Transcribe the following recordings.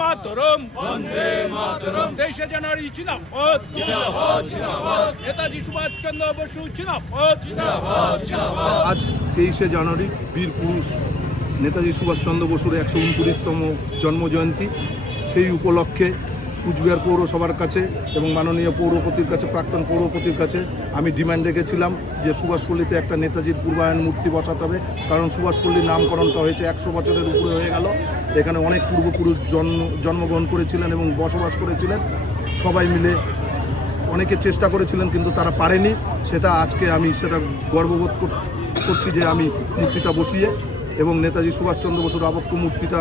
মাতরম, বন্দে মাতরম। 23শে জানুয়ারি জিন্দাবাদ, জিন্দাবাদ, জিন্দাবাদ। নেতাজি সুভাষচন্দ্র বসু জিন্দাবাদ, জিন্দাবাদ, জিন্দাবাদ। আজ 23শে জানুয়ারি বীর পুরুষ নেতাজি সুভাষচন্দ্র বসুর 129তম জন্মজয়ন্তী। সেই উপলক্ষে কুচবিহার পৌরসভার কাছে এবং মাননীয় পৌরপতির কাছে, প্রাক্তন পৌরপতির কাছে আমি ডিমান্ড রেখেছিলাম যে সুভাষপল্লীতে একটা নেতাজির পূর্বায়ন মূর্তি বসাতে হবে। কারণ সুভাষপল্লীর নামকরণটা হয়েছে 100 বছরের উপরে হয়ে গেল। এখানে অনেক পূর্বপুরুষ জন্মগ্রহণ করেছিলেন এবং বসবাস করেছিলেন। সবাই মিলে অনেকে চেষ্টা করেছিলেন কিন্তু তারা পারেনি। সেটা আজকে আমি সেটা গর্ববোধ করছি যে আমি মূর্তিটা বসিয়ে এবং নেতাজি সুভাষচন্দ্র বসুর আবক্ষ মূর্তিটা,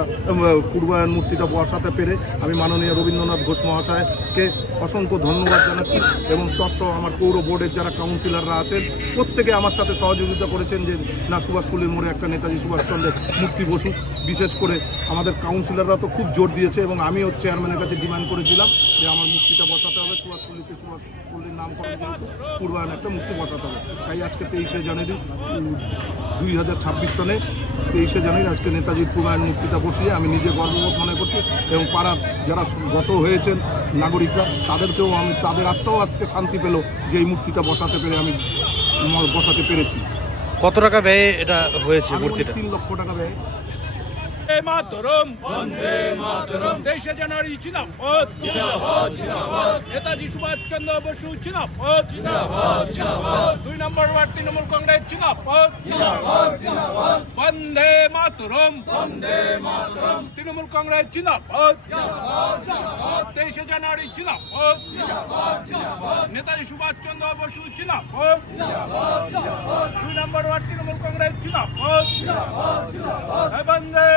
পূর্বায়ন মূর্তিটা বসাতে পেরে আমি মাননীয় রবীন্দ্রনাথ ঘোষ মহাশয়কে অসংখ্য ধন্যবাদ জানাচ্ছি। এবং তৎসহ আমার পৌর বোর্ডের যারা কাউন্সিলররা আছেন প্রত্যেকে আমার সাথে সহযোগিতা করেছেন যে না, সুভাষপল্লীর মোড়ে একটা নেতাজি সুভাষচন্দ্রের মূর্তি বসুক। বিশেষ করে আমাদের কাউন্সিলররা তো খুব জোর দিয়েছে এবং আমিও চেয়ারম্যানের কাছে ডিমান্ড করেছিলাম যে আমার মূর্তিটা বসাতে হবে সুভাষপল্লীতে, সুভাষপল্লীর নামকরণ যেহেতু পূর্বায়ন একটা মূর্তি বসাতে হবে। তাই আজকে 23শে জানুয়ারি 2026 সনে 23শে জানুয়ারি আজকে নেতাজির পূর্বায়ন মূর্তিটা বসিয়ে আমি নিজে গর্ববোধ মনে করছি এবং পাড়ার যারা গত হয়েছেন নাগরিকরা তাদেরকেও আমি, তাদের আত্মাও আজকে শান্তি পেল যে এই মূর্তিটা বসাতে পেরে আমি বসাতে পেরেছি। কত টাকা ব্যয়ে এটা হয়েছে মূর্তিটা? 3 লক্ষ টাকা ব্যয়। মাতরম, বন্দে মাতরম। 23শে জানুয়ারি জিন্দাবাদ, জিন্দাবাদ, জিন্দাবাদ। নেতাজি সুভাষচন্দ্র বসু জিন্দাবাদ, জিন্দাবাদ, জিন্দাবাদ। 2 নম্বর ওয়ার্ড তৃণমূল কংগ্রেস জিন্দাবাদ, জিন্দাবাদ, জিন্দাবাদ। বন্দে মাতরম, বন্দে মাতরম। তৃণমূল কংগ্রেস জিন্দাবাদ, জিন্দাবাদ, জিন্দাবাদ। 23শে জানুয়ারি জিন্দাবাদ, জিন্দাবাদ, জিন্দাবাদ। নেতাজি সুভাষচন্দ্র বসু জিন্দাবাদ, জিন্দাবাদ, জিন্দাবাদ। 2 নম্বর ওয়ার্ড তৃণমূল কংগ্রেস জিন্দাবাদ, জিন্দাবাদ, জিন্দাবাদ। বন্দে